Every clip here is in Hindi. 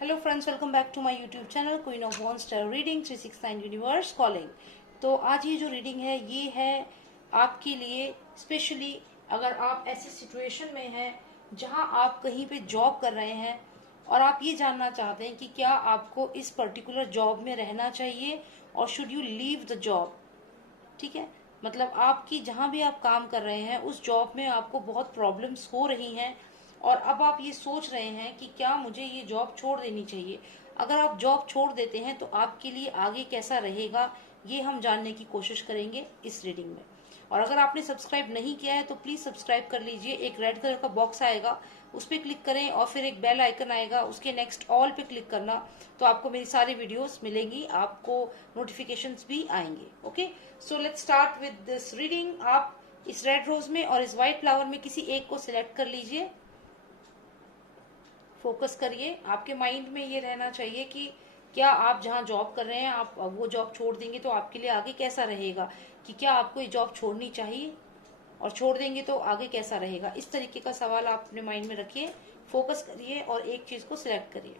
Hello friends, welcome back to my YouTube channel queen of wands tarot reading 369 universe calling. तो आज ये जो रीडिंग है ये है आपके लिए स्पेशली अगर आप ऐसी सिचुएशन में हैं जहां आप कहीं पे जॉब कर रहे हैं और आप ये जानना चाहते हैं कि क्या आपको इस पर्टिकुलर जॉब में रहना चाहिए और should you leave the job. ठीक है, मतलब आपकी जहां भी आप काम कर रहे हैं उस जॉब में आपको बहुत प्रॉब्लम्स हो रही हैं और अब आप ये सोच रहे हैं कि क्या मुझे ये जॉब छोड़ देनी चाहिए। अगर आप जॉब छोड़ देते हैं तो आपके लिए आगे कैसा रहेगा, ये हम जानने की कोशिश करेंगे इस रीडिंग में। और अगर आपने सब्सक्राइब नहीं किया है तो प्लीज सब्सक्राइब कर लीजिए। एक रेड कलर का बॉक्स आएगा, उस पर क्लिक करें और फिर एक बेल आइकन आएगा, उसके नेक्स्ट ऑल पे क्लिक करना, तो आपको मेरी सारी वीडियोस मिलेंगी, आपको नोटिफिकेशंस भी आएंगे। Okay, so let's start with this reading. आप इस रेड रोज में और इस व्हाइट फ्लावर में किसी एक को सिलेक्ट कर लीजिए, फोकस करिए। आपके माइंड में ये रहना चाहिए कि क्या आप जहाँ जॉब कर रहे हैं आप वो जॉब छोड़ देंगे तो आपके लिए आगे कैसा रहेगा, कि क्या आपको ये जॉब छोड़नी चाहिए और छोड़ देंगे तो आगे कैसा रहेगा। इस तरीके का सवाल आप अपने माइंड में रखिए, फोकस करिए और एक चीज को सिलेक्ट करिए।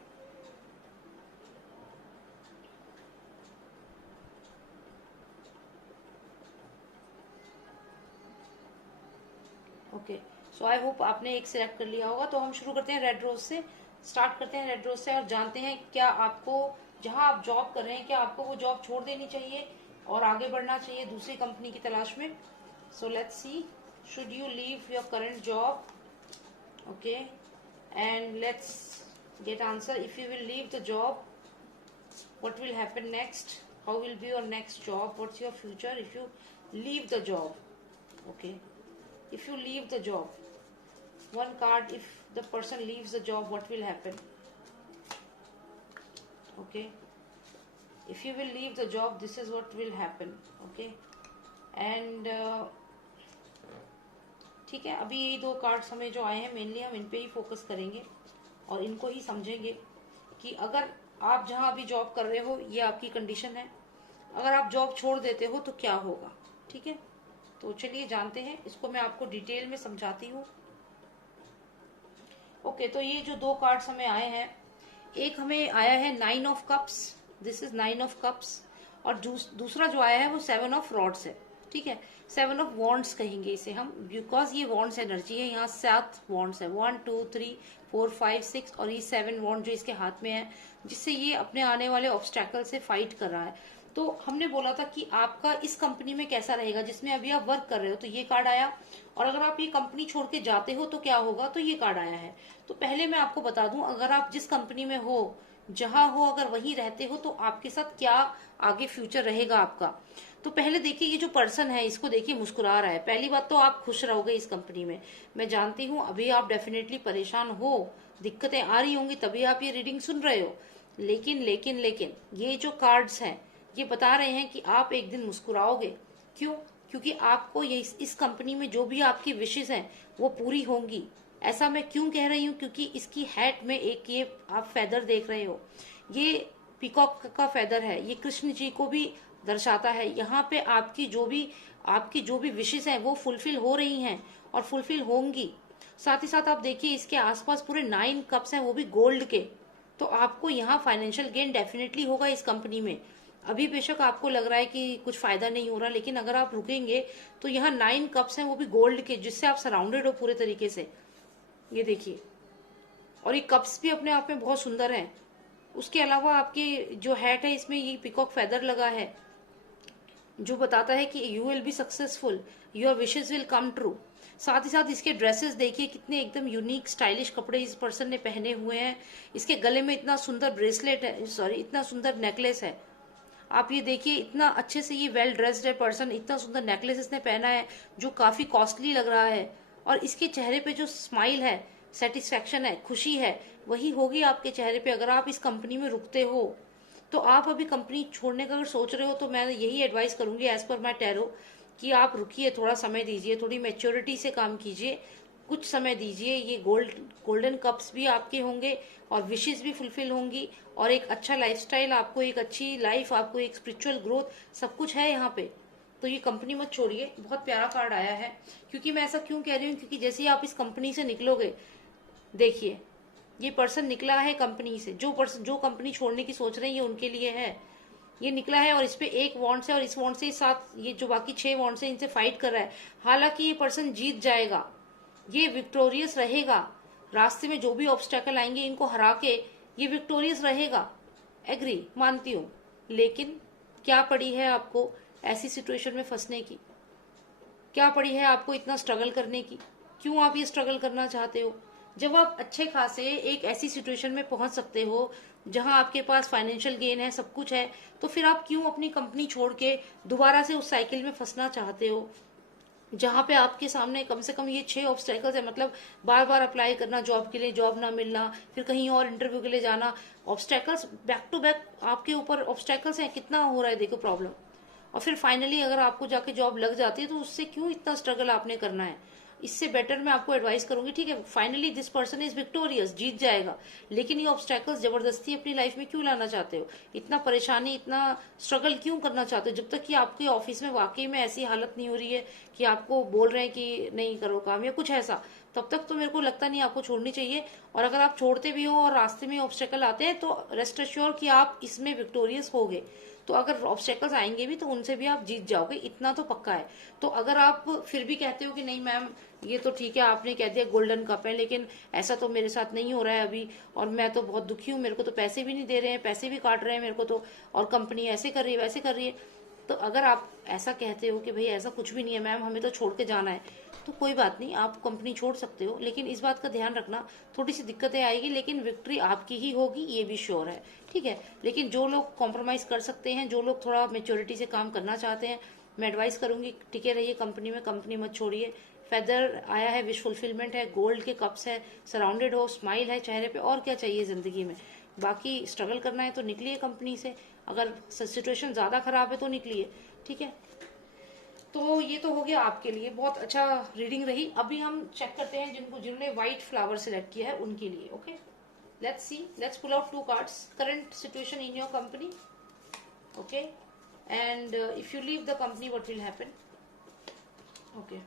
ओके, सो आई होप आपने एक सिलेक्ट कर लिया होगा। तो हम शुरू करते हैं रेड रोज से, स्टार्ट करते हैं रेड रोज से और जानते हैं क्या आपको जहां आप जॉब कर रहे हैं क्या आपको वो जॉब छोड़ देनी चाहिए और आगे बढ़ना चाहिए दूसरी कंपनी की तलाश में। So let's see, should you leave your current job. Okay, and let's get answer. If you will leave the job, what will happen next? How will be your next job? What's your future if you leave the job? Okay, if you leave the job, one card, if the person leaves the job, what will happen? Okay, if you will leave the job, this is what will happen. Okay, and ठीक है, अभी यही दो कार्ड्स हमें जो आए हैं मेनली हम इन पे ही फोकस करेंगे और इनको ही समझेंगे कि अगर आप जहां अभी जॉब कर रहे हो ये आपकी कंडीशन है, अगर आप जॉब छोड़ देते हो तो क्या होगा। ठीक है, तो चलिए जानते हैं, इसको मैं आपको डिटेल में समझाती हूँ। ओके, तो ये जो दो कार्ड्स हमें आए हैं, एक हमें आया है 9 of cups, this is 9 of cups, और दूसरा जो आया है वो 7 ऑफ रॉड्स है। ठीक है, 7 ऑफ वॉन्ड्स कहेंगे इसे हम, बिकॉज ये वॉन्ड्स एनर्जी है। यहाँ 7 वॉन्ड्स है, 1 2 3 4 5 6, और ये 7 वॉन्ड जो इसके हाथ में है, जिससे ये अपने आने वाले ऑब्स्टैकल से फाइट कर रहा है। तो हमने बोला था कि आपका इस कंपनी में कैसा रहेगा जिसमें अभी आप वर्क कर रहे हो, तो ये कार्ड आया। और अगर आप ये कंपनी छोड़ के जाते हो तो क्या होगा, तो ये कार्ड आया है। तो पहले मैं आपको बता दूं, अगर आप जिस कंपनी में हो, जहां हो, अगर वहीं रहते हो तो आपके साथ क्या आगे फ्यूचर रहेगा आपका। तो पहले देखिए, ये जो पर्सन है इसको देखिए मुस्कुरा रहा है। पहली बात तो आप खुश रहोगे इस कंपनी में। मैं जानती हूँ अभी आप डेफिनेटली परेशान हो, दिक्कतें आ रही होंगी, तभी आप ये रीडिंग सुन रहे हो। लेकिन लेकिन लेकिन ये जो कार्ड्स हैं ये बता रहे हैं कि आप एक दिन मुस्कुराओगे। क्यों? क्योंकि आपको ये इस कंपनी में जो भी आपकी विशेष हैं वो पूरी होंगी। ऐसा मैं क्यों कह रही हूँ, क्योंकि इसकी हेड में एक ये आप फेदर देख रहे हो, ये पीकॉक का फेदर है, ये कृष्ण जी को भी दर्शाता है। यहाँ पे आपकी जो भी विशेष हैं वो फुलफिल हो रही हैं और फुलफिल होंगी। साथ ही साथ आप देखिए इसके आसपास पूरे 9 कप्स हैं, वो भी गोल्ड के। तो आपको यहाँ फाइनेंशियल गेन डेफिनेटली होगा इस कंपनी में। अभी बेशक आपको लग रहा है कि कुछ फायदा नहीं हो रहा, लेकिन अगर आप रुकेंगे तो यहाँ 9 कप्स हैं, वो भी गोल्ड के, जिससे आप सराउंडेड हो पूरे तरीके से। ये देखिए, और ये कप्स भी अपने आप में बहुत सुंदर हैं। उसके अलावा आपकी जो हैट है इसमें ये पिकॉक फेदर लगा है, जो बताता है कि you will be successful, your wishes will come true. साथ ही साथ इसके ड्रेसेस देखिए, कितने एकदम यूनिक स्टाइलिश कपड़े इस पर्सन ने पहने हुए हैं। इसके गले में इतना सुंदर ब्रेसलेट है, सॉरी इतना सुंदर नेकलेस है। आप ये देखिए, इतना अच्छे से ये वेल ड्रेस्ड है पर्सन, इतना सुंदर नेकलेस इसने पहना है जो काफी कॉस्टली लग रहा है। और इसके चेहरे पे जो स्माइल है, सेटिस्फेक्शन है, खुशी है, वही होगी आपके चेहरे पे अगर आप इस कंपनी में रुकते हो। तो आप अभी कंपनी छोड़ने का अगर सोच रहे हो तो मैं यही एडवाइस करूंगी एज पर माई टैरो, कि आप रुकिए, थोड़ा समय दीजिए, थोड़ी मेच्योरिटी से काम कीजिए, कुछ समय दीजिए। ये गोल्डन कप्स भी आपके होंगे और विशेस भी फुलफिल होंगी, और एक अच्छा लाइफस्टाइल आपको, एक अच्छी लाइफ आपको, एक स्पिरिचुअल ग्रोथ, सब कुछ है यहाँ पे। तो ये कंपनी मत छोड़िए। बहुत प्यारा कार्ड आया है। क्योंकि मैं ऐसा क्यों कह रही हूँ, क्योंकि जैसे ही आप इस कंपनी से निकलोगे, देखिए ये पर्सन निकला है कंपनी से, जो कंपनी छोड़ने की सोच रहे हैं ये उनके लिए है, ये निकला है। और इस पे एक वॉन्ड से और इस वॉन्ड से साथ ये जो बाकी 6 वॉन्ड से इनसे फाइट कर रहा है। हालांकि ये पर्सन जीत जाएगा, ये विक्टोरियस रहेगा, रास्ते में जो भी ऑब्स्टेकल आएंगे इनको हरा के ये विक्टोरियस रहेगा, एग्री, मानती हूँ। लेकिन क्या पड़ी है आपको ऐसी सिचुएशन में फंसने की, क्या पड़ी है आपको इतना स्ट्रगल करने की, क्यों आप ये स्ट्रगल करना चाहते हो? जब आप अच्छे खासे एक ऐसी सिचुएशन में पहुंच सकते हो जहां आपके पास फाइनेंशियल गेन है, सब कुछ है, तो फिर आप क्यों अपनी कंपनी छोड़ के दोबारा से उस साइकिल में फंसना चाहते हो जहां पे आपके सामने कम से कम ये 6 ऑब्स्टेकल्स है। मतलब बार बार अप्लाई करना जॉब के लिए, जॉब ना मिलना, फिर कहीं और इंटरव्यू के लिए जाना, ऑब्स्टेकल्स बैक टू बैक आपके ऊपर ऑब्स्टेकल्स हैं, कितना हो रहा है देखो प्रॉब्लम। और फिर फाइनली अगर आपको जाके जॉब लग जाती है तो उससे क्यों इतना स्ट्रगल आपने करना है? इससे बेटर मैं आपको एडवाइस करूंगी, ठीक है, finally this person is victorious, जीत जाएगा, लेकिन ये ऑब्स्टेकल्स जबरदस्ती अपनी लाइफ में क्यों लाना चाहते हो? इतना परेशानी, इतना स्ट्रगल क्यों करना चाहते हो? जब तक कि आपके ऑफिस में वाकई में ऐसी हालत नहीं हो रही है कि आपको बोल रहे हैं कि नहीं करो काम या कुछ ऐसा, तब तक तो मेरे को लगता नहीं आपको छोड़नी चाहिए। और अगर आप छोड़ते भी हो और रास्ते में ऑब्स्टेकल आते हैं तो रेस्ट एश्योर कि आप इसमें विक्टोरियस होगे। तो अगर ऑब्स्टेकल्स आएंगे भी तो उनसे भी आप जीत जाओगे, इतना तो पक्का है। तो अगर आप फिर भी कहते हो कि नहीं मैम ये तो ठीक है, आपने कह दिया गोल्डन कप है, लेकिन ऐसा तो मेरे साथ नहीं हो रहा है अभी, और मैं तो बहुत दुखी हूँ, मेरे को तो पैसे भी नहीं दे रहे हैं, पैसे भी काट रहे हैं मेरे को तो, और कंपनी ऐसे कर रही है वैसे कर रही है, तो अगर आप ऐसा कहते हो कि भाई ऐसा कुछ भी नहीं है मैम, हमें तो छोड़ के जाना है, तो कोई बात नहीं, आप कंपनी छोड़ सकते हो। लेकिन इस बात का ध्यान रखना, थोड़ी सी दिक्कतें आएगी लेकिन विक्ट्री आपकी ही होगी, ये भी श्योर है, ठीक है। लेकिन जो लोग कॉम्प्रोमाइज कर सकते हैं, जो लोग थोड़ा मेच्योरिटी से काम करना चाहते हैं, मैं एडवाइस करूंगी टिके रहिए कंपनी में, कंपनी मत छोड़िए। फेदर आया है, विश फुलफिलमेंट है, गोल्ड के कप्स है, सराउंडेड हो, स्माइल है चेहरे पे, और क्या चाहिए जिंदगी में? बाकी स्ट्रगल करना है तो निकलिए कंपनी से, अगर सिचुएशन ज्यादा खराब है तो निकलिए, ठीक है। तो ये तो हो गया आपके लिए, बहुत अच्छा रीडिंग रही। अभी हम चेक करते हैं जिन्होंने व्हाइट फ्लावर सिलेक्ट किया है उनके लिए, okay. Let's see, let's pull out 2 cards, current situation in your company, okay, and if you leave the company what will happen, okay.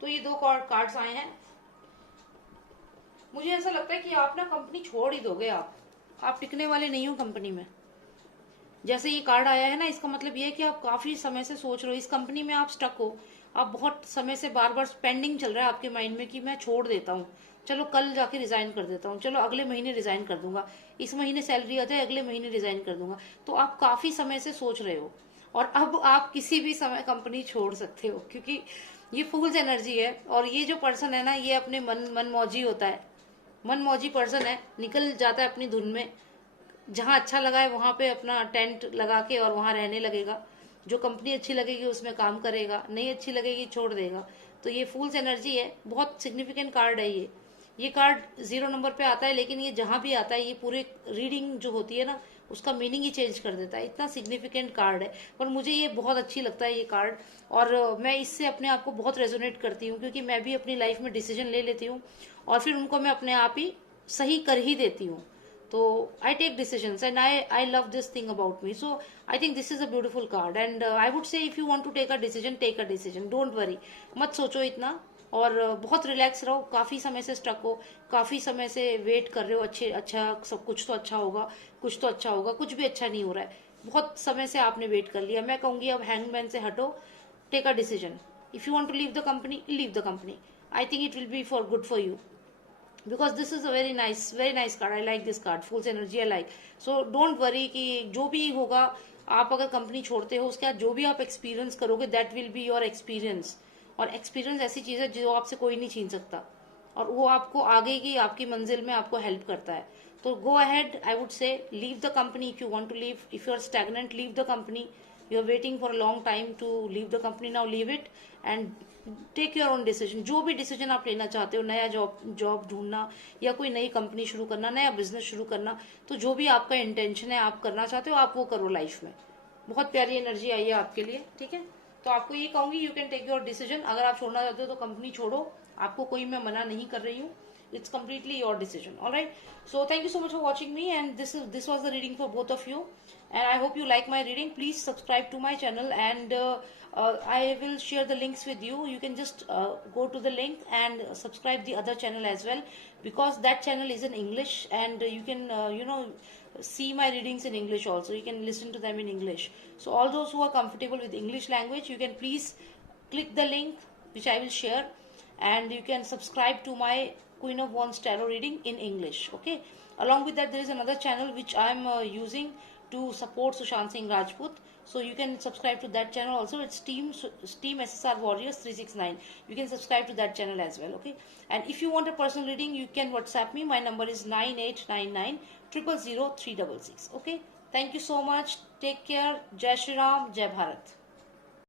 तो ये 2 कार्ड्स आए हैं। मुझे ऐसा लगता है कि आप ना कंपनी छोड़ ही दोगे, आप टिकने वाले नहीं हो कंपनी में। जैसे ये कार्ड आया है ना, इसका मतलब ये है कि आप काफी समय से सोच रहे हो, इस कंपनी में आप स्टक हो, आप बहुत समय से बार बार पेंडिंग चल रहा है आपके माइंड में कि मैं छोड़ देता हूँ, चलो कल जाके रिजाइन कर देता हूँ, चलो अगले महीने रिजाइन कर दूंगा, इस महीने सैलरी आ जाए अगले महीने रिजाइन कर दूंगा। तो आप काफी समय से सोच रहे हो और अब आप किसी भी समय कंपनी छोड़ सकते हो, क्योंकि ये फूल्स एनर्जी है। और ये जो पर्सन है ना, ये अपने मन मौजी होता है, मन मौजी पर्सन है, निकल जाता है अपनी धुन में, जहां अच्छा लगा है वहां पे अपना टेंट लगा के और वहां रहने लगेगा, जो कंपनी अच्छी लगेगी उसमें काम करेगा, नहीं अच्छी लगेगी छोड़ देगा। तो ये फूल्स एनर्जी है, बहुत सिग्निफिकेंट कार्ड है ये कार्ड 0 नंबर पे आता है, लेकिन ये जहां भी आता है ये पूरे रीडिंग जो होती है ना उसका मीनिंग ही चेंज कर देता है, इतना सिग्निफिकेंट कार्ड है। और मुझे ये बहुत अच्छी लगता है ये कार्ड, और मैं इससे अपने आप को बहुत रेजोनेट करती हूँ, क्योंकि मैं भी अपनी लाइफ में डिसीजन ले लेती हूँ और फिर उनको मैं अपने आप ही सही कर ही देती हूँ। तो I take decisions and I love this thing about me. So I think this is a beautiful card, and I would say if you want to take a decision, take a decision. Don't worry, मत सोचो इतना, और बहुत रिलैक्स रहो। काफी समय से स्टक हो, काफी समय से वेट कर रहे हो, अच्छा सब कुछ तो अच्छा होगा, कुछ तो अच्छा होगा, कुछ भी अच्छा नहीं हो रहा है, बहुत समय से आपने वेट कर लिया। मैं कहूंगी अब हैंगमैन से हटो, take a decision. If you want to leave the company, leave the company. I think it will be for good for you, because this is a very nice card. I like this card, fool's energy I like. So don't worry कि जो भी होगा, आप अगर कंपनी छोड़ते हो उसके बाद जो भी आप एक्सपीरियंस करोगे that will be your experience, और एक्सपीरियंस ऐसी चीज है जो आपसे कोई नहीं छीन सकता, और वो आपको आगे की आपकी मंजिल में आपको हेल्प करता है। तो go ahead, I would say leave the company if you want to leave, if you are stagnant leave the company, you are waiting for a long time to leave the company, now leave it and take your own decision. जो भी डिसीजन आप लेना चाहते हो, नया जॉब ढूंढना या कोई नई कंपनी शुरू करना, नया बिजनेस शुरू करना, तो जो भी आपका इंटेंशन है आप करना चाहते हो आप वो करो लाइफ में। बहुत प्यारी एनर्जी आई है आपके लिए, ठीक है। तो आपको ये कहूंगी you can take your decision. अगर आप छोड़ना चाहते हो तो कंपनी छोड़ो, आपको कोई मैं मना नहीं कर रही हूँ, it's completely your decision. All right. So thank you so much for watching me, and this was the reading for both of you, and I hope you like my reading. Please subscribe to my channel, and I will share the links with you. You can just go to the link and subscribe the other channel as well, because that channel is in English, and you can see my readings in English also. You can listen to them in English. So all those who are comfortable with English language, you can please click the link which I will share, and you can subscribe to my Queen of Wands tarot reading in English. Okay. Along with that, there is another channel which I am using to support Sushant Singh Rajput. So you can subscribe to that channel also. It's Team SSR Warriors 369. You can subscribe to that channel as well. Okay. And if you want a personal reading, you can WhatsApp me. My number is 9899 000 366. Okay. Thank you so much. Take care. Jai Shri Ram. Jai Bharat.